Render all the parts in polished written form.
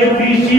ABC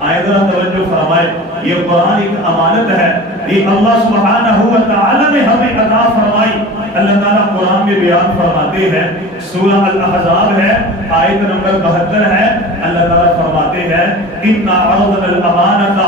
آئے ذرا توجہ فرمائے، یہ قرآن ایک امانت ہے، یہ اللہ سبحانہ و تعالی نے ہمیں عطا فرمائی۔ اللہ تعالیٰ قرآن میں بیان فرماتے ہیں، سورہ الاحزاب ہے، آیت نمبر 72 ہے، اللہ تعالیٰ فرماتے ہیں اِنَّا عَرَضْنَا الْأَمَانَةَ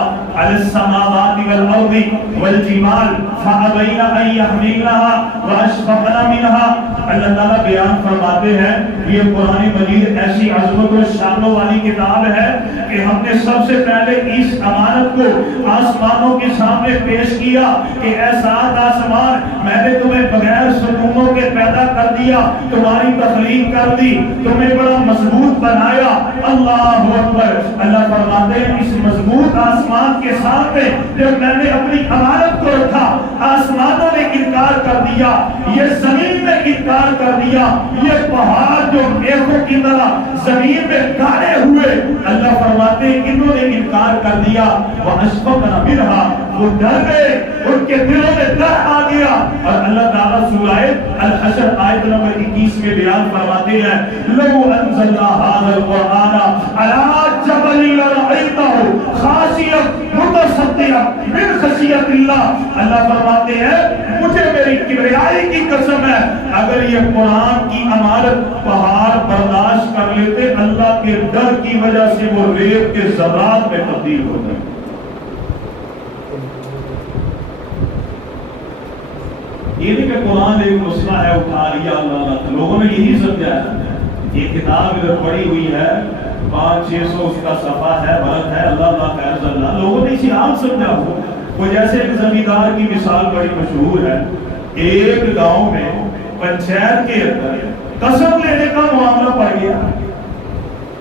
عَلَى السَّمَاوَاتِ وَالْأَرْضِ وَالْجِبَالِ فَأَبَيْنَ أَن يَحْمِلْنَهَا وَأَشْفَقْنَ مِنْهَا۔ اللہ تعالیٰ بیان فرماتے ہیں یہ قرآن مجید ایسی عظمت و شانوں والی کتاب ہے کہ ہم نے سب سے پہلے اس امانت کو آسمانوں کے سامنے پیش کیا کہ اے سات آسمان، میں نے تمہیں بغیر ستونوں کے پیدا کر دیا، تمہاری تخلیق کر دی، تمہیں بڑا مضبوط بنایا۔ اللہ اکبر۔ اللہ فرماتے ہیں اس مضبوط آسمان کے سامنے جب میں نے اپنی امانت کو رکھا، آسمانوں نے انکار کر دیا، یہ زمین نے انکار کر دیا، یہ پہاڑ جو میخوں کی طرح زمین میں گاڑے ہوئے، اللہ فرماتے ہیں انہوں نے انکار کر دیا۔ وَأَشْفَقْنَ مِنْهَا، وہ ڈر گئے، ان کے دلوں میں ڈر آ گیا۔ اور اللہ تعالیٰ سورہ الحشر آیت نمبر 21 میں بیان فرماتے ہیں لَوْ أَنزَلْنَا هَذَا الْقُرْآنَ عَلَىٰ جَبَلٍ لَرَأَيْتَهُ خَاشِعًا مُتَصَدِّعًا مِنْ خَشْيَةِ اللَّهِ۔ اللہ فرماتے ہیں مجھے میری کبریائی کی قسم ہے، اگر یہ قرآن کی امانت پہاڑ برداشت کر لیتے، اللہ کے ڈر کی وجہ سے وہ ریت کے ذرات میں تبدیل ہو جائے۔ یہ نہیں کہ قرآن ایک مسئلہ ہے اٹھا لیا اللہ، لوگوں نے یہی سمجھا ہے، یہ کتاب ادھر پڑی ہوئی ہے، 500-600 اس کا صفحہ ہے، غلط ہے، اللہ خیر اللہ، لوگوں نے اسی عام سمجھا ہو۔ وہ جیسے ایک زمیندار کی مثال بڑی مشہور ہے، ایک گاؤں میں پنچایت کے اندر قسم لینے کا معاملہ پڑ گیا۔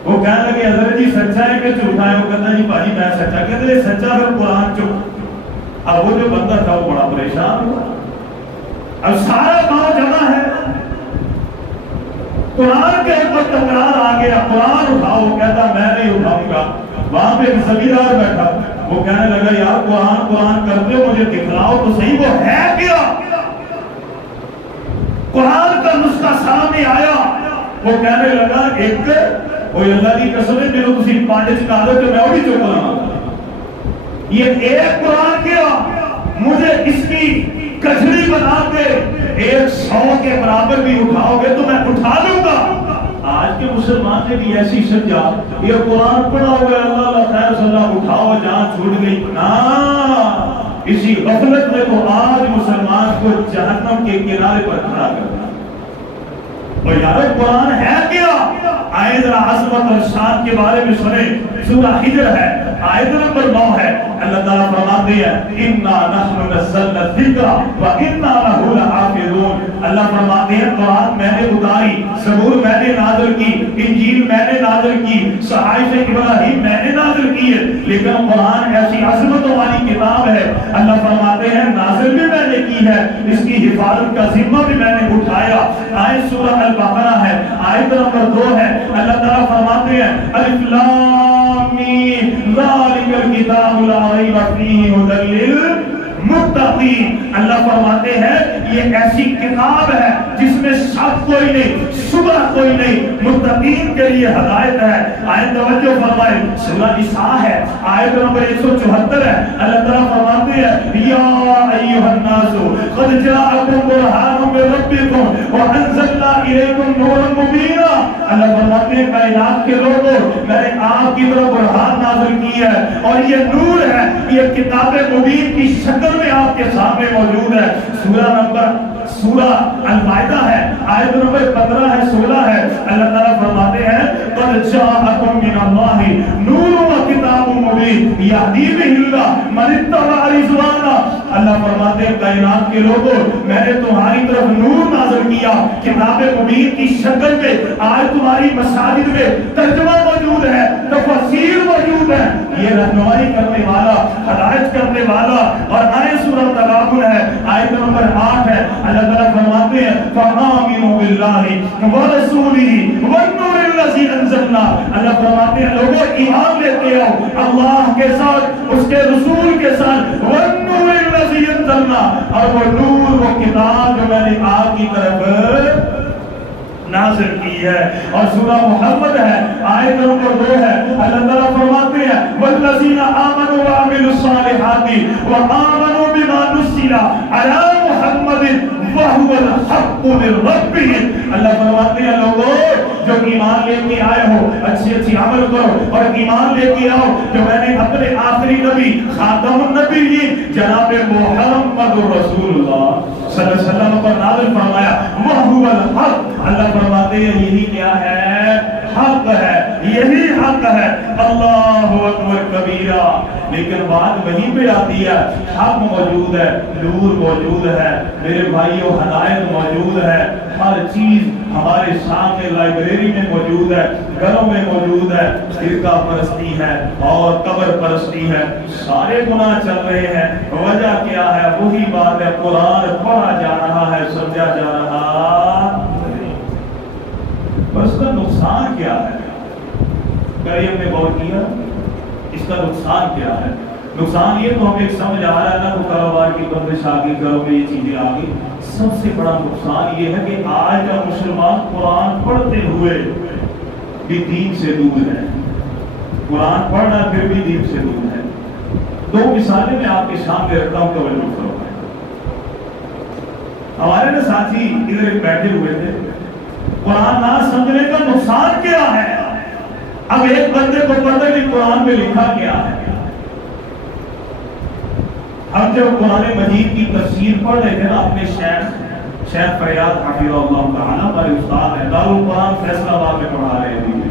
وہ کہنے لگے حضرت جی سچا ہے کہ جھوٹا ہے؟ وہ کہتا جی بھائی میں سچا، کہتے ہیں سچا پھر قرآن چپ۔ اب وہ جو بندہ تھا وہ بڑا پریشان ہوا، اب سارا گاؤں جمع ہے، قرآن کے اوپر تکرار آ گیا، قرآن اٹھاؤ، وہ کہتا میں نہیں اٹھاؤں گا۔ وہاں پہ ایک زمیندار بیٹھا، وہ کہنے لگا یار قرآن کرتے ہو، مجھے دکھلاؤ تو صحیح وہ ہے کیا۔ قرآن کا نسخہ سامنے آیا، وہ کہنے لگا ایک کوئی اللہ کی قسم ہے میرے تسی 5 چکا دو تو میں وہی چکا، یہ ایک قرآن کیا، مجھے اس کی کچھڑی بنا کے 100 کے برابر بھی اٹھاؤ گے تو میں اٹھا لوں گا۔ آج کے مسلمان نے بھی ایسی سمجھا یہ قرآن پڑھا ہوا ہے، اللہ خیر صلی اللہ اٹھاؤ جان چھوٹ گئی نا، اسی غفلت میں تو آج مسلمان کو جہنم کے کنارے پر کھڑا کر دیا۔ اور یار قرآن ہے کیا؟ آئے ذرا عظمت اور شان کے بارے میں سنیں، سورہ حجر ہے، آیت نمبر 9 ہے، اللہ تعالیٰ فرماتے ہیں اِنَّا نَحْنُ نَزَّلْنَا الذِّكْرَ وَإِنَّا لَهُ لَحَافِظُونَ۔ اللہ فرماتے ہیں قرآن میں نے اتاری، زبور میں نے نازل کی، انجیل میں نے نازل کی، صحائف ابراہیم میں نے نازل کی ہے، لیکن قرآن ایسی عظمتوں والی کتاب ہے، اللہ فرماتے ہیں نازل بھی میں نے کی ہے، اس کی حفاظت کا ذمہ بھی میں نے اٹھایا۔ آیت سورہ البقرہ ہے، آیت نمبر 2 ہے، اللہ تعالیٰ فرماتے ہیں الف لام میم ذالک الکتاب لا ریب فیہ ھدی للمتقین۔ اللہ فرماتے ہیں یہ ایسی کتاب ہے جس میں شک کوئی نہیں، شبہ کوئی نہیں، متقین کے لیے ہدایت ہے۔ آیت توجہ فرمائے، سورہ اسراء ہے، آیت نمبر 174 ہے، اللہ تعالیٰ فرماتے ہیں یا ایھا الناس قد جاءکم برہان من ربکم وانزلنا الیکم نورا مبینا۔ اللہ فرماتے ہیں کائنات کے لوگوں میں نے آپ کی طرف برہان نازل کی ہے اور یہ نور ہے، یہ کتاب مبین کی شکل میں آپ کے سامنے موجود ہے۔ سورہ المائدہ ہے، آیت نمبر 15 ہے، 16 ہے، اللہ تعالیٰ فرماتے ہیں قد جاءکم من اللہ نور و کتاب مبین یہدی بہ اللہ من اتبع رضوانہ۔ اللہ فرماتے ہیں کائنات کے لوگوں میں نے تمہاری طرف نور نازل کیا کتاب مبین کی شکل میں، آج تمہاری مساجد میں ترجمہ موجود ہے، تفسیر موجود ہے، یہ رہنمائی کرنے والا، ہدایت کرنے والا۔ اور آئے سورہ تغابن ہے، آیت نمبر 8 ہے، اللہ تعالیٰ فرماتے ہیں فآمنوا باللہ ورسولہ والنور الذی انزلنا۔ اللہ فرماتے ہیں لوگوں ایمان لیتے ہو اللہ کے ساتھ، اس کے رسول کے ساتھ، والنور الذی انزلنا، اور وہ نور وہ کتاب جو میں نے آپ کی طرف نازل کی ہے۔ اور سورہ محمد ہے، آیت نمبر 2 ہے، اللہ تعالیٰ فرماتے ہیں والذین آمنوا وعملوا الصالحات وآمنوا بما نزل علی محمد وهو الحق من ربهم. اللہ فرماتے ہیں لوگوں جو ایمان لے کے آئے ہو اچھی اچھی عمل کرو اور ایمان لے کے آؤ جو میں نے اپنے آخری نبی خاتم النبیین جناب محمد رسول اللہ صلی اللہ علیہ وسلم پر نازل فرمایا وَهُوَ الْحَقُّ. اللہ فرماتے ہیں یہی کیا ہے؟ حق ہے، یہی حق ہے. اللہ اکبر کبیرہ. لیکن بات وہیں پہ آتی ہے، حق موجود ہے، نور موجود ہے میرے بھائیوں، ہدایت موجود ہے، ہر چیز ہمارے سامنے لائبریری میں موجود ہے، گھروں میں موجود ہے. فرقہ پرستی ہے اور قبر پرستی ہے، سارے گناہ چل رہے ہیں. وجہ کیا ہے؟ وہی بات ہے، قرآن پڑھا جا رہا ہے، سمجھا جا رہا نہیں. اس کا نقصان کیا ہے؟ کبھی ہم نے غور کیا اس کا نقصان کیا ہے؟ نقصان یہ تو ہمیں ایک سمجھ آ رہا ہے نا، تو کاروبار کی بندش آ گئی، گھروں میں یہ چیزیں آ گئی. سب سے بڑا نقصان یہ ہے کہ آج کا مسلمان قرآن پڑھتے ہوئے بھی دین سے دور ہے. قرآن پڑھنا پھر بھی دین سے دور ہے. دو مثالیں میں آپ کے سامنے رکھتا ہوں، توجہ کرو. ہمارے نا ساتھی ادھر بیٹھے ہوئے تھے، قرآن نہ سمجھنے کا نقصان کیا ہے؟ اب ایک بندے کو پتہ نہیں قرآن میں لکھا کیا ہے. ہم جب قرآن مجید کی تفسیر پڑھ رہے تھے نا اپنے شیخ فریاد حفیظ اللہ تعالیٰ ہمارے استاد ہیں، دارالقرآن فیصلہ آباد میں پڑھا رہے تھے.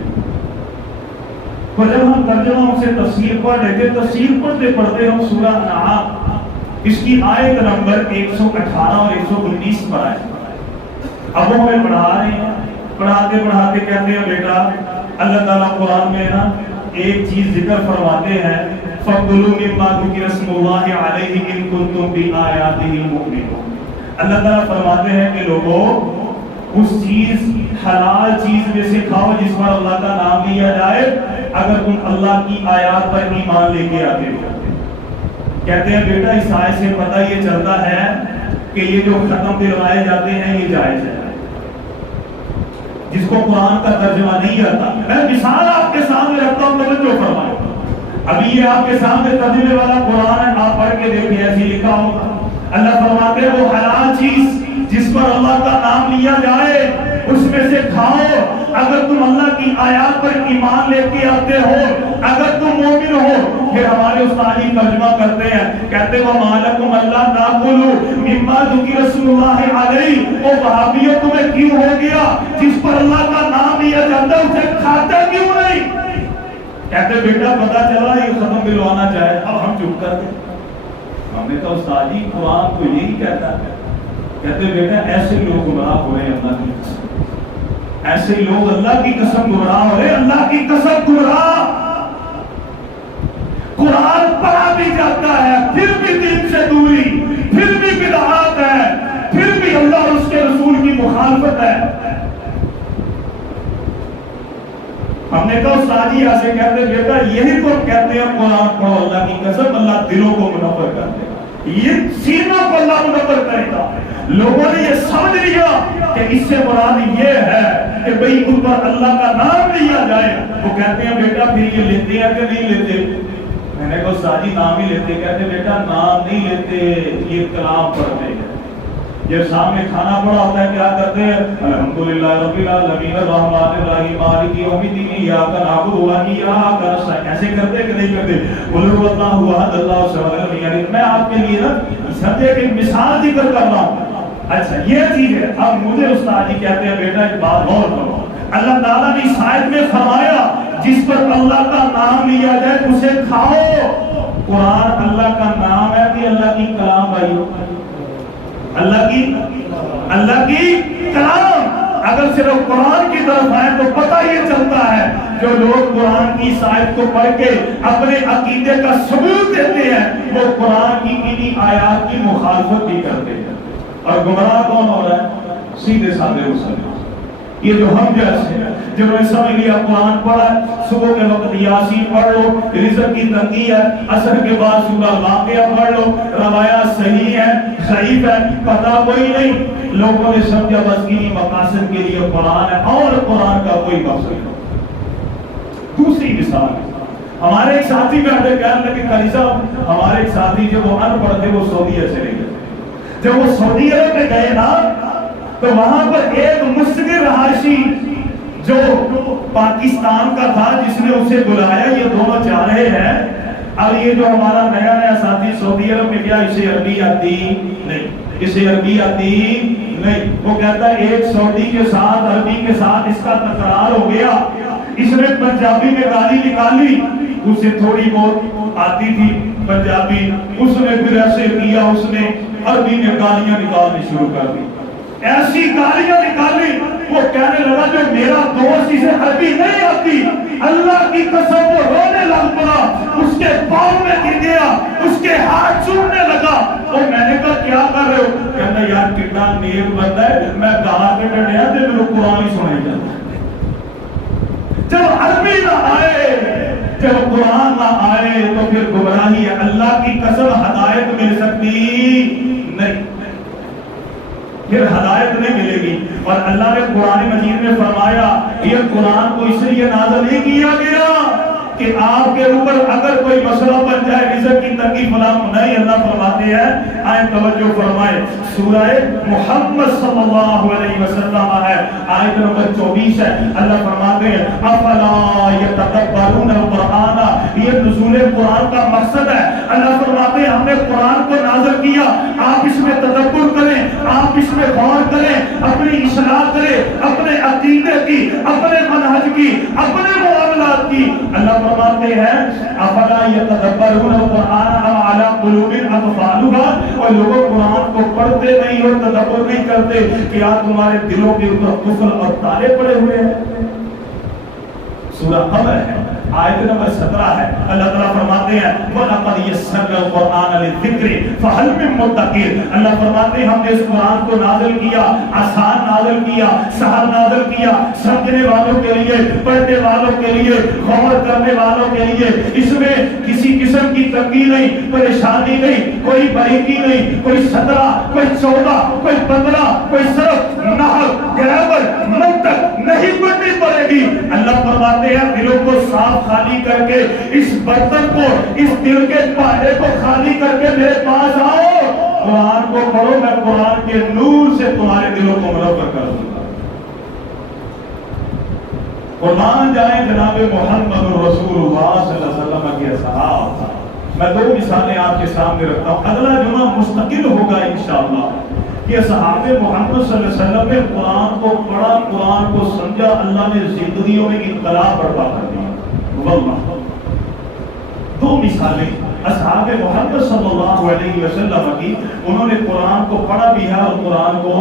تو جب ہم ترجمہ سے تفسیر پڑھ رہے تھے، تفسیر پڑھتے پڑھتے ہم سورہ انعام اس کی آیت نمبر 118 اور 119 پر آئے. اب وہ ہمیں پڑھا رہے ہیں، پڑھاتے پڑھاتے کہتے ہیں بیٹا اللہ تعالیٰ قرآن میں نا ایک چیز ذکر فرماتے ہیں فَقُلُوا مِمَّا ذُكِرَ اسْمُ اللَّهِ عَلَيْهِ إِن كُنتُم بِآيَاتِهِ مُؤْمِنُونَ. اللہ تعالیٰ فرماتے ہیں کہ لوگوں اس چیز حلال چیز میں سے کھاؤ جس پر اللہ کا نام لیا جائے اگر تم اللہ کی آیات پر ایمان لے کے آتے ہو. کہتے ہیں بیٹا اس آیت سے پتہ یہ چلتا ہے کہ یہ جو ختم دلوائے جاتے ہیں یہ جائز ہے. جس کو قرآن کا ترجمہ نہیں آتا، میں مثال آپ کے سامنے رکھتا ہوں، توجہ فرمائیں. ابھی یہ آپ کے سامنے ترجمے والا قرآن ہے، آپ پڑھ کے دیکھیں ایسے لکھا ہوگا. اللہ فرماتے ہیں وہ حلال چیز جس پر اللہ کا نام لیا جائے اس میں سے کھاؤ اگر تم اللہ کی آیات پر ایمان لے کے آتے ہو، اگر تم مومن ہو. پھر ہمارے استاد ہی ترجمہ کرتے ہیں، کہتے وہ مالکم اللہ تاکلوا مما ذکر اسم اللہ علیہ. او وہابیوں تمہیں کیوں ہو گیا جس پر اللہ کا نام لیا جاتا ہے اسے کھاتے کیوں نہیں؟ کہتے بیٹا پتا چلا یہ ختم دلوانا چاہے. اب ہم چپ کر گئے. ہم نے کہا استاد جی قرآن تو یہی کہتا ہے. کہتے بیٹا ایسے لوگ گمراہ ہوئے اللہ کی قسم، ایسے لوگ اللہ کی قسم گمراہ ہو رہے، اللہ کی قسم گمراہ. قرآن پڑھا بھی جاتا ہے پھر بھی دین سے دوری، پھر بھی بدعات ہے، پھر بھی اللہ اور اس کے رسول کی مخالفت ہے. ہم نے کہا استاد جی ایسے کہتے بیٹا یہی تو کہتے ہیں قرآن پڑھو اللہ کی قسم اللہ دلوں کو منور کر دے، یہ سینوں کو اللہ منور کرے گا. لوگوں نے یہ سمجھ لیا کہ اس سے مراد یہ ہے کہ بھئی ان پر اللہ کا نام لیا جائے. وہ کہتے ہیں بیٹا پھر یہ لیتے ہیں کہ نہیں لیتے؟ میں نے کہا استاد جی نام ہی لیتے. کہتے بیٹا نام نہیں لیتے، یہ کلام پڑھتے ہیں. جب سامنے کھانا پڑا ہوتا ہے کیا کرتے ہیں؟ الحمدللہ رب العالمین الرحمن الرحیم مالک یوم الدین ایاک نعبد و ایاک نستعین. ایسے کرتے کہ نہیں کرتے؟ قل هو اللہ احد اللہ الصمد لم یلد. میں آپ کے لیے نا سمجھے کہ مثال ذکر کر رہا ہوں. اچھا یہ چیز ہے. اب مجھے استاد جی کہتے ہیں بیٹا ایک بات غور کرو. اللہ تعالیٰ نے اس آیت میں فرمایا جس پر اللہ کا نام لیا جائے اسے کھاؤ. قرآن اللہ کا نام ہے کہ اللہ کی کلام بھائی؟ اللہ کی کلام. اگر صرف قرآن کی طرف آئے تو پتہ یہ چلتا ہے جو لوگ قرآن کی اس آیت کو پڑھ کے اپنے عقیدے کا ثبوت دیتے ہیں وہ قرآن کی انہی آیات کی مخالفت بھی کرتے ہیں. اور گمراہ کون ہو رہا ہے؟ سیدھے سادھے مسلمان. یہ جو ہم جیسے ہیں جنہوں نے سمجھ لیا قرآن پڑھا صبح کے وقت یاسین پڑھ لو، رزق کی تنگی ہے، عصر کے بعد سورہ واقعہ پڑھ لو، روایات صحیح ہے ضعیف ہے پتہ کوئی نہیں. لوگوں نے سمجھا بس انہی مقاصد کے لیے قرآن ہے اور قرآن کا کوئی مقصد نہیں. دوسری مثال ہمارے ایک ساتھی بیٹھے کہنے لگے قاری صاحب ہمارے ایک ساتھی جو وہ ان پڑھ تھے وہ سعودیہ چلے گئے. جب وہ سعودی عرب میں گئے نا تو وہاں پر ایک مستقل رہائشی جو پاکستان کا تھا جس نے اسے بلایا, یہ دونوں جا رہے ہیں. اب یہ جو ہمارا نیا ساتھی سعودی عرب میں گیا اسے عربی آتی نہیں, اسے عربی آتی نہیں. وہ کہتا ہے ایک سعودی کے ساتھ عربی کے ساتھ اس کا تکرار ہو گیا, اس نے پنجابی میں گالی نکالی, اسے تھوڑی بہت آتی تھی پنجابی, اس نے پھر ایسے کیا اس نے عربی میں گالیاں نکالنی شروع کر دی, ایسی گالیاں نکالی. وہ کہنے لگا جو میرا دوست اسے عربی نہیں آتی, اللہ کی قسم وہ رونے لگ پڑا, اس کے پاؤں میں گر گیا, اس کے ہاتھ چومنے لگا. اور میں نے کہا کیا کر رہے ہو؟ کہنا یار کتنا نیک بندہ ہے, میں گاہ کے بیٹھے ہیں تو میرے قرآن ہی سنائی جاتا. جب عربی نہ آئے, جب قرآن نہ آئے تو پھر گمراہی ہے. اللہ کی قسم ہدایت مل سکتی نہیں, پھر ہدایت نہیں ملے گی. اور اللہ نے قرآن مجید میں فرمایا یہ قرآن کو اس لیے نازل نہیں کیا گیا کہ آپ کے اوپر اگر کوئی مسئلہ بن جائے رزق کی تنگی فلاں نہیں. اللہ فرماتے ہیں آئے توجہ فرمائے سورہ محمد صلی اللہ علیہ وسلم ہے آیت نمبر 24 ہے. اللہ فرماتے ہیں افلا یتدبرون القرآن, یہ نزول قرآن کا مقصد ہے. اللہ فرماتے ہیں ہم نے قرآن کو نازل کیا, آپ اس میں تدبر کریں, آپ اس میں غور کریں, اپنی اصلاح کریں, اپنے عقیدے کی, اپنے منہج کی, اپنے معاملات کی. اللہ فرماتے ہیں افلا یتدبرون القرآن ام علی قلوب اقفالها, اور لوگوں قرآن کو پڑھتے نہیں اور تدبر نہیں کرتے, کیا تمہارے دلوں کے اوپر قفل اور تالے پڑے ہوئے ہیں. سورہ قمر ہے آیت نمبر 17 ہے. اللہ تعالیٰ فرماتے ہیں وَلَقَدْ يَسَّرْنَا الْقُرْآنَ لِلذِّكْرِ فَهَلْ مِن مُّدَّكِرٍ. اللہ فرماتے ہیں ہم نے اس قرآن کو نازل کیا, آسان نازل کیا, سہل نازل کیا, سمجھنے والوں کے لیے, پڑھنے والوں کے لیے, غور کرنے والوں کے لیے. اس میں کسی قسم کی تنگی نہیں, پریشانی نہیں, کوئی باریکی نہیں, کوئی 17, کوئی 14, کوئی 15, کوئی صرف نحو, گرامر, منطق نہیں پڑھنی پڑے گی. اللہ فرماتے ہیں دلوں کو صاف خالی کر کے, اس برتن کو, اس دل کے پانے کو خالی کر کے میرے پاس آؤ, قرآن کو پڑھو, میں قرآن کے نور سے تمہارے دلوں کو منور کر دوں گا. قرآن جائیں جناب محمد رسول اللہ صلی اللہ علیہ وسلم کے اصحاب. میں 2 مثالیں آپ کے سامنے رکھتا ہوں, اگلا جمعہ مستقل ہوگا انشاءاللہ کہ صحابہ محمد صلی اللہ علیہ وسلم نے قرآن کو پڑھا, قرآن کو سمجھا, اللہ نے زندگیوں میں انقلاب برپا کر دیا. واللہ 2 مثالیں اصحاب محمد صلی اللہ علیہ وسلم کی, انہوں نے قرآن کو پڑھا بھی ہے اور قرآن کو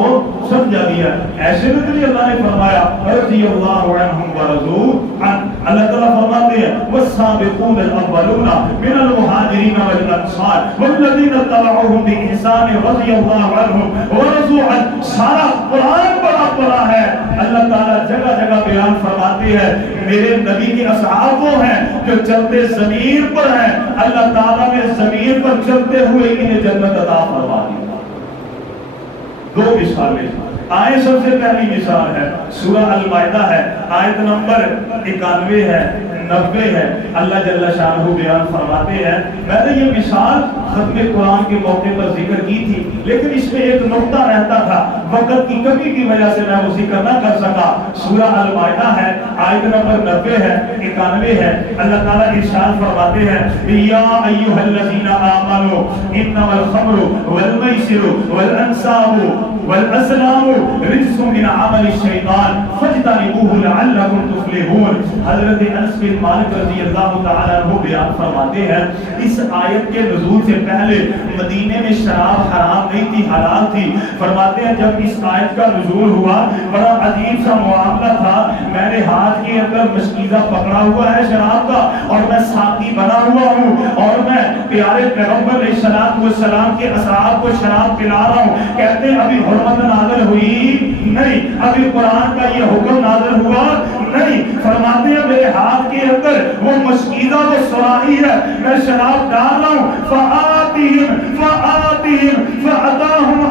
سمجھا بھی ہے. ایسے میں اللہ نے فرمایا رضی اللہ عنہم ورضوا عنہ. اللہ تعالیٰ فرماتے ہیں والسابقون الاولون من المہاجرین والانصار والذین اتبعوهم بإحسان رضی اللہ عنہم ورضوا عنہ. سارا قرآن پڑھا ہے. اللہ تعالیٰ جگہ جگہ بیان فرماتے ہیں میرے نبی کے اصحاب وہ ہیں جو چلتے زمین پر ہیں, اللہ تعالیٰ نے زمین پر چلتے ہوئے انہیں جنت عطا فرما دی. 2 مثالیں آئے. سب سے پہلی مثال ہے سورہ المائدہ ہے آیت نمبر 91 ہے 90 ہے. اللہ جل شانہ بیان فرماتے ہیں میں نے یہ مثال ختم قرآن کے موقع پر ذکر کی تھی, لیکن اس میں ایک نقطہ رہتا تھا, وقت کی کمی کی وجہ سے میں وہ ذکر نہ کر سکا. سورہ المائدہ ہے آیت نمبر 90 ہے 91 ہے. اللہ تعالیٰ ارشاد فرماتے ہیں یا ایھا الذین آمنوا انما الخمر والمیسر والانصاب والازلام رجس من عمل الشیطان فاجتنبوه لعلکم تفلحون. حضرت انس بن مالک رضی اللہ تعالیٰ عنہ بیان فرماتے ہیں اس آیت کے نزول سے پہلے مدینے میں شراب حرام نہیں تھی, حلال تھی. فرماتے ہیں جب اس آیت کا نزول ہوا بڑا عجیب سا معاملہ تھا. میں نے ہاتھ کے اندر مشکیزہ پکڑا ہوا ہے شراب کا اور میں ساقی بنا ہوا ہوں اور میں پیارے پیغمبر علیہ السلام کے اصحاب کو شراب پلا رہا ہوں. کہتے ہیں ابھی حرمت نازل ہوئی نہیں, ابھی قرآن کا یہ حکم نازل ہوا نہیں. فرماتے ہیں میرے ہاتھ کے اندر وہ مشکیزہ وہ سراہی ہے, میں شراب ڈال رہا ہوں. فَأَتَاهُمْ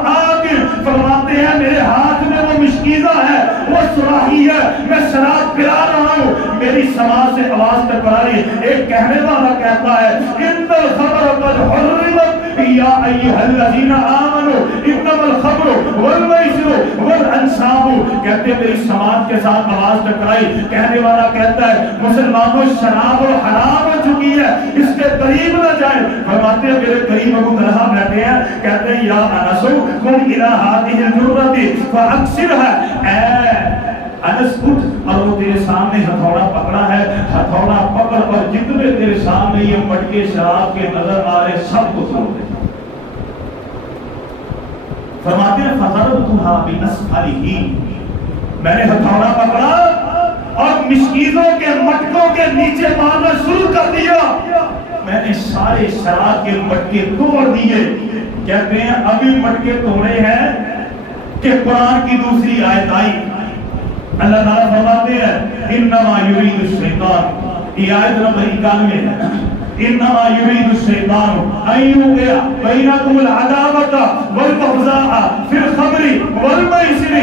آتٍ. فرماتے ہیں میرے ہاتھ میں وہ مشکیزہ ہے, وہ سراہی ہے, میں شراب پلا رہا ہوں. میری سماع سے آواز ٹکرائی، ایک کہنے والا کہتا ہے ان الخمر قد حرمت یا ایھا الذین آمنوا انما الخمر والمیسر والانصاب، کہتے ہیں میری سماعت کے ساتھ آواز ٹکرائی، کہنے والا کہتا ہے مسلمانوں شراب حرام ہو چکی ہے، اس کے قریب نہ جائیں۔ فرماتے ہیں میرے قریب ابو طلحہ بیٹھے ہیں، کہتے ہیں یا انس قم الی ہذہ الجرۃ فاکسرها، اے انس اٹھ اور وہ تیرے سامنے ہتھوڑا پکڑا ہے، ہتھوڑا پکڑ اور جتنے تیرے سامنے یہ مٹکے شراب کے نظر آ رہے سب کو توڑ دے۔ فرماتے ہیں فضربتها باسفلہ، میں نے ہتھوڑا پکڑا اور مشکیزوں کے مٹکوں کے نیچے مارنا شروع کر دیا، میں نے سارے شراب کے مٹکے توڑ دیے۔ کہتے ہیں ابھی مٹکے توڑے ہیں کہ قرآن کی دوسری آیت آئی، اللہ تعالیٰ فرماتے ہیں انما یرید الشیطان، یہ آیت نمبر 91 ہے، انما یرید الشیطان ان یوقع بینکم العداوۃ والبغضاء فی الخمر والمیسر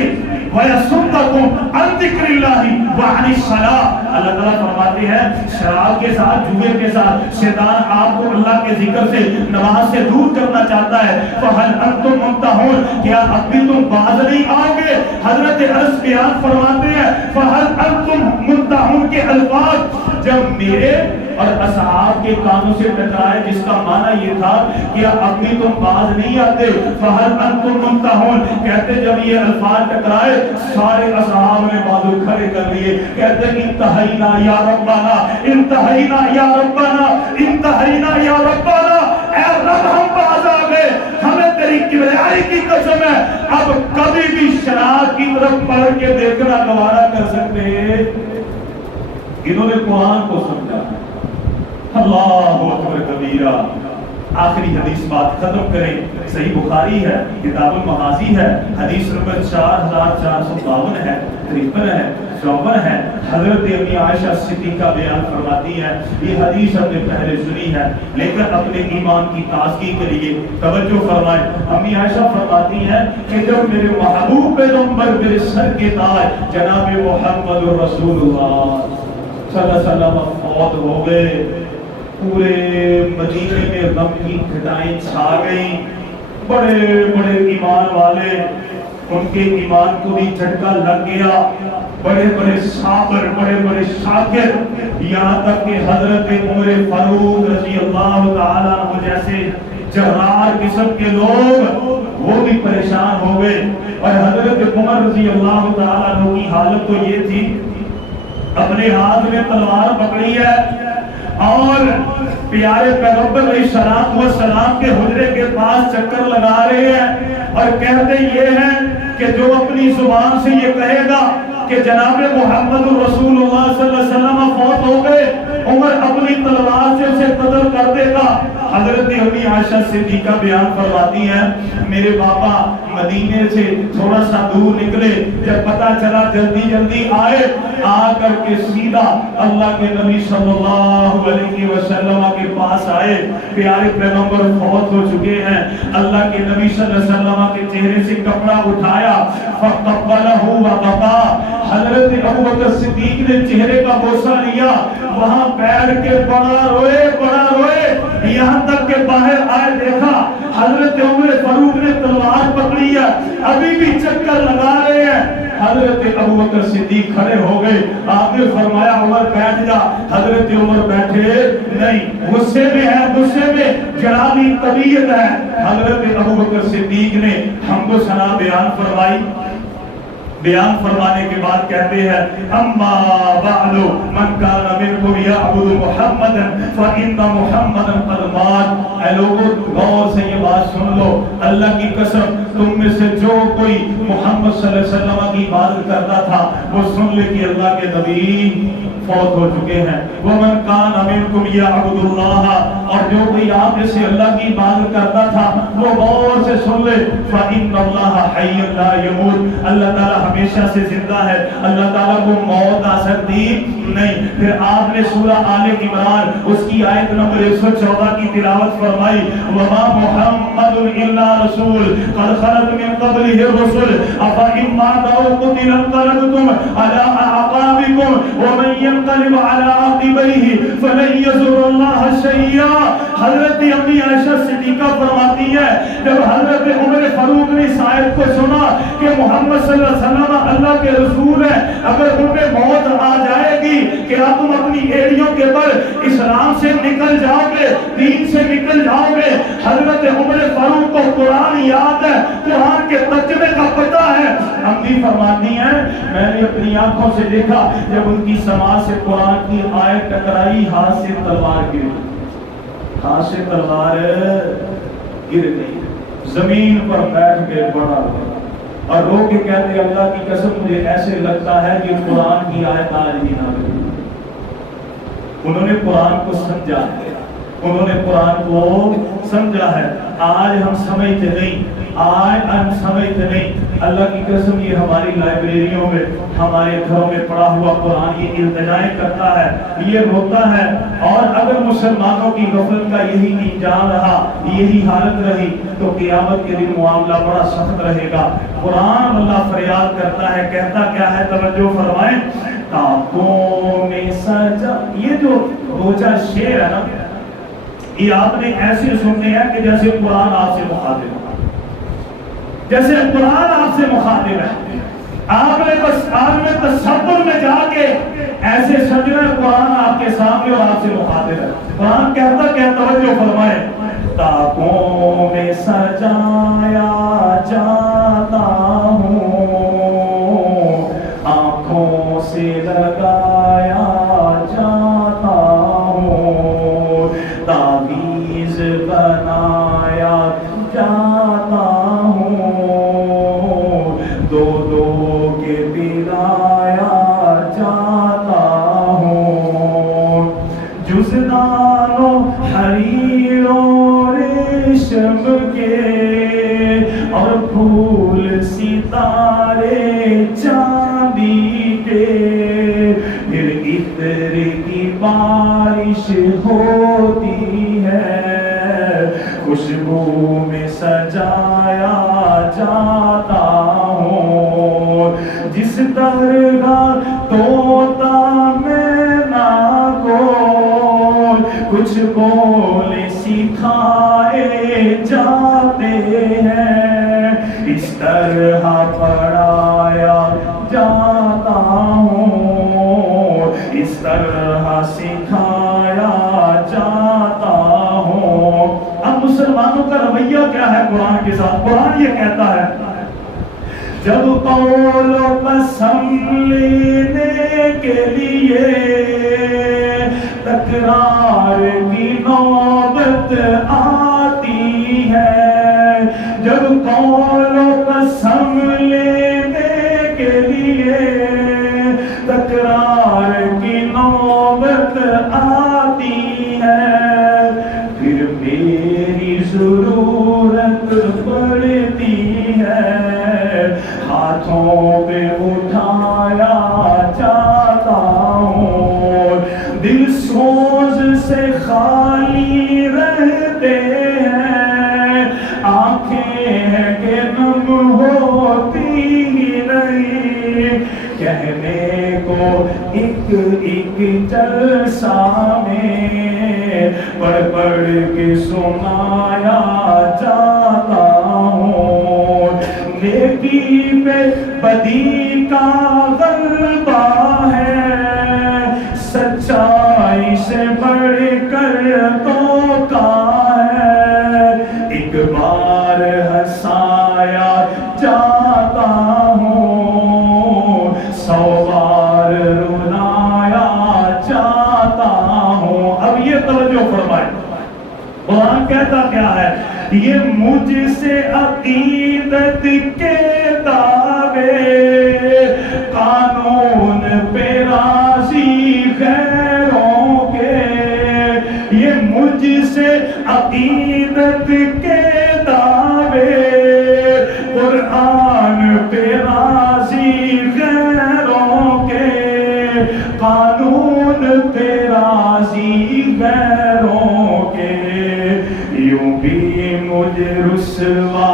وَيَصُدَّكُمْ عَنْ ذِكْرِ اللَّهِ وَعَنِ الصَّلَاةِ، اللہ تعالیٰ فرماتے ہیں شراب کے ساتھ، جوئے کے ساتھ شیطان آپ کو اللہ کے ذکر سے، نماز سے دور کرنا چاہتا ہے۔ فَهَلْ أَنْتُمْ مُنْتَهُونَ، کیا اب بھی تم باز نہیں آؤ گے؟ حضرت انس بیان فرماتے ہیں فَهَلْ أَنْتُمْ مُنْتَهُونَ کے الفاظ جب میرے اور اصحاب کے کانوں سے ٹکرائے، جس کا معنی یہ تھا کہ اب بھی تم باز نہیں آتے۔ فَهَلْ أَنْتُمْ مُنْتَهُونَ، کہتے جب یہ الفاظ ٹکرائے سارے اصحاب نے بازو کھڑے کر لیے، کہتے انتہینا یا ربنا، انتہینا یا ربنا، انتہینا یا ربنا، اے رب ہم باز آ گئے، ہمیں تیری کبریائی کی قسم ہے اب کبھی بھی شراب کی طرف پڑھ کے دیکھنا گوارا کر سکتے۔ انہوں نے قرآن کو سمجھا، اللہ اکبر کبیرہ۔ آخری حدیث بات ختم کریں، صحیح بخاری ہے، کتاب المغازی ہے، حدیث نمبر 4452 ہے، 53 ہے، 54 ہے۔ حضرت امی عائشہ صدیقہ بیان فرماتی ہے، یہ حدیث ہم نے پہلے سنی ہے لیکن اپنے ایمان کی تازگی کے لیے توجہ فرمائیں۔ امی عائشہ فرماتی ہیں کہ جب میرے محبوب پیغمبر میرے سر کے تاج جناب محمد رسول اللہ صلی اللہ علیہ وسلم فوت ہو گئے، پورے مدینے میں غم کی گھٹائیں چھا گئیں، بڑے بڑے ایمان والے ان کے ایمان کو بھی جھٹکا لگ گیا، بڑے بڑے صابر، بڑے بڑے شاکر، یہاں تک کہ حضرت عمر فاروق رضی اللہ تعالیٰ عنہ جیسے جرار قسم کے لوگ وہ بھی پریشان ہو گئے۔ اور حضرت عمر رضی اللہ تعالیٰ عنہ کی حالت تو یہ تھی، اپنے ہاتھ میں تلوار پکڑی ہے اور پیارے پیغمبر علیہ السلام کے حجرے کے پاس چکر لگا رہے ہیں اور کہتے یہ ہیں کہ جو اپنی زبان سے یہ کہے گا کہ جناب محمد رسول اللہ صلی اللہ علیہ وسلم فوت ہو گئے، عمر اپنی تلوار سے اسے قتل کر دے گا۔ حضرت امی عائشہ صدیقہ بیان فرماتی ہیں میرے پاپا مدینے سے تھوڑا سا دور نکلے، جب پتہ چلا جلدی جلدی آئے، آ کر کے سیدھا اللہ کے نبی صلی اللہ علیہ وسلم کے پاس آئے، پیارے پیغمبر فوت ہو چکے ہیں، اللہ کے نبی صلی اللہ علیہ وسلم کے چہرے سے کپڑا اٹھایا، فقبلہ وبکا، حضرت ابوبکر صدیق نے چہرے کا بوسہ لیا، وہاں بیٹھ کے بڑا روئے، یہاں تک کہ باہر آئے دیکھا حضرت عمر فاروق نے تلوار پکڑی ہے، ابھی بھی چکر لگا رہے ہیں۔ حضرت ابوبکر صدیق کھڑے ہو گئے، آپ نے فرمایا عمر بیٹھ جا، حضرت عمر بیٹھے نہیں، غصے میں ہے، غصے میں جنابی طبیعت ہے۔ حضرت ابوبکر صدیق نے ہم کو ثنا بیان فرمائی، بیان فرمانے کے بعد کہتے ہیں اما بعد من کان منکم یعبد محمدا فان محمدا قد مات، اے لوگوں غور سے یہ بات سن لو، اللہ کی قسم تم میں سے جو کوئی محمد صلی اللہ علیہ وسلم کی عبادت کرتا تھا وہ سن لے کہ اللہ کے نبی فوت ہو چکے ہیں۔ ومن کان منکم یعبد اللہ، اور جو کوئی آپ میں سے اللہ کی عبادت کرتا تھا وہ غور سے سن لے فان اللہ حی لا یموت، اللہ تعالی ہمیشہ سے زندہ ہے، اللہ تعالیٰ کو موت آ سکتی نہیں۔ پھر آپ نے سورہ آل عمران اس کی آیت نمبر 114 کی تلاوت فرمائی، وما محمد الا رسول قد خلت من قبله الرسل افإن مات او قتل انقلبتم على اعقابكم ومن ينقلب على عقبيه فلن يضر الله شيئا. حضرت امی عائشہ صدیقہ فرماتی ہے جب حضرت عمر فاروق نے اس آیت کو سنا کہ محمد صلی اللہ علیہ وسلم اللہ کے رسول ہیں، اگر ان میں موت آ جائے گی کیا تم اپنی ایڑیوں کے بل اسلام سے نکل جاؤ گے، دین سے نکل جاؤ گے؟ حضرت عمر فاروق کو قرآن یاد ہے، قرآن کے ترجمے کا پتہ ہے. امی فرماتی ہیں میں نے اپنی آنکھوں سے دیکھا جب ان کی سماعت سے قرآن کی آیت ٹکرائی، ہاتھ سے تلوار گری، ہاتھ سے تلوار گر گئی، زمین پر بیٹھ کے بڑا اور رو کے کہتے اللہ کی قسم مجھے ایسے لگتا ہے کہ قرآن کی آیت آج بھی نہ ملی. انہوں نے قرآن کو سمجھا ہے، انہوں نے قرآن کو سمجھا ہے. آج ہم سمجھتے نہیں، آج ہم سمجھتے نہیں. اللہ کی قسم یہ ہماری لائبریریوں میں، ہمارے گھروں میں پڑا ہوا قرآن یہ التجائیں کرتا ہے، یہ روتا ہے. اور اگر مسلمانوں کی غفلت کا یہی انجام رہا، یہی حالت رہی تو قیامت کے دن معاملہ بڑا سخت رہے گا. قرآن اللہ فریاد کرتا ہے، کہتا کیا ہے؟ توجہ فرمائیں. تاکوں میں سجا، یہ جو روجہ شعر ہے نا یہ آپ نے ایسے سننے ہیں کہ جیسے قرآن آپ سے مخاطب ہے، جیسے قرآن آپ سے مخاطب ہے. آپ نے بس عالم تصور میں جا کے ایسے سجنا قرآن آپ کے سامنے اور آپ سے مخاطب ہے. قرآن کہتا کہ توجہ فرمائے تاکوں میں سجایا جاتا ہوں، آنکھوں سے لگایا جاتا ہوں، تعویذ بنایا جاتا ہوں، دو دو کے پلایا جاتا ہوں، جزدان و حریر و ریشم کے اور پھول ستارے چاندی کے، پھر عطر کی بارش ہوتی ہے، خوشبو میں سجایا جاتا ہوں، جس درگاہ طوطا مینا کو کچھ بول سکھائے جاتے ہیں، اس طرح پڑھایا جاتا ہوں، اس طرح سکھایا جاتا ہوں. اب مسلمانوں کا رویہ کیا ہے قرآن کے ساتھ؟ قرآن یہ کہتا ہے جب قول و قسم لینے کے لیے تکرار کی نوبت آتی ہے، جب قول و قسم لینے کے لیے تکرار کی نوبت آتی ہے، پھر میری ضرورت پڑتی ہے، ہاتھوں پہ اٹھایا جاتا ہوں، دل سوز سے خالی رہتے ہیں، آنکھیں ہیں کہ نم ہوتی ہی نہیں، کہنے کو ایک ایک جلسہ میں پڑھ پڑھ کے سنایا جاتا ہوں، نیکی پہ بدی کا غلبہ ہے، سچائی سے بڑھ کر تو کا ہے، ایک بار ہنسایا جاتا ہوں، 100 بار رلایا جاتا ہوں. اب یہ توجہ فرمائے قرآن کہتا کیا ہے؟ یہ مجھ سے عقیدت کے دعوے قانون پہ راضی غیروں کے، یہ مجھ سے عقیدت کے دعوے قرآن پہ راضی غیروں کے، قانون پہ راضی غیروں کے، یوں بھی مجھے رسوا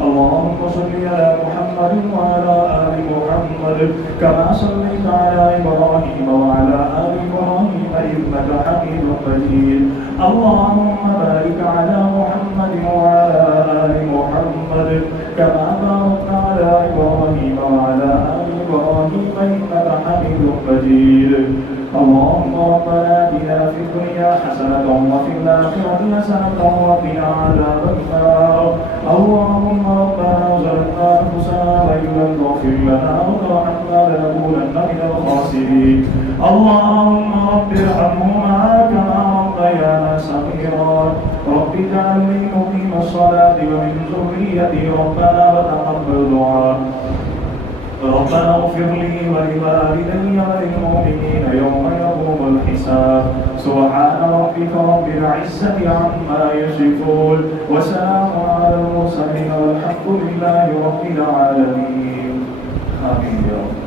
اللهم صل على محمد وعلى آل محمد كما صليت على إبراهيم وعلى آل إبراهيم إنك حميد مجيد। اللهم بارك على محمد وعلى آل محمد كما باركت على إبراهيم وعلى آل إبراهيم إنك حميد مجيد। اللهم ربنا آتنا في الدنيا حسنة وفي الآخرة حسنة وقنا عذاب النار। اللهم ربنا ظلمنا أنفسنا وإن لم تغفر لنا وترحمنا لنكونن من الخاسرين। اللهم رب ارحمهما كما ربيانا صغيرا، رب اجعلني مقيم الصلاة ومن ذريتي ربنا وتقبل دعاء، ربنا اغفر لي ولوالدي وللمؤمنين يوم يقوم الحساب। سبحان ربك رب العزة عما يصفون وسلام على المرسلين والحمد لله رب العالمين. آمين يا رب.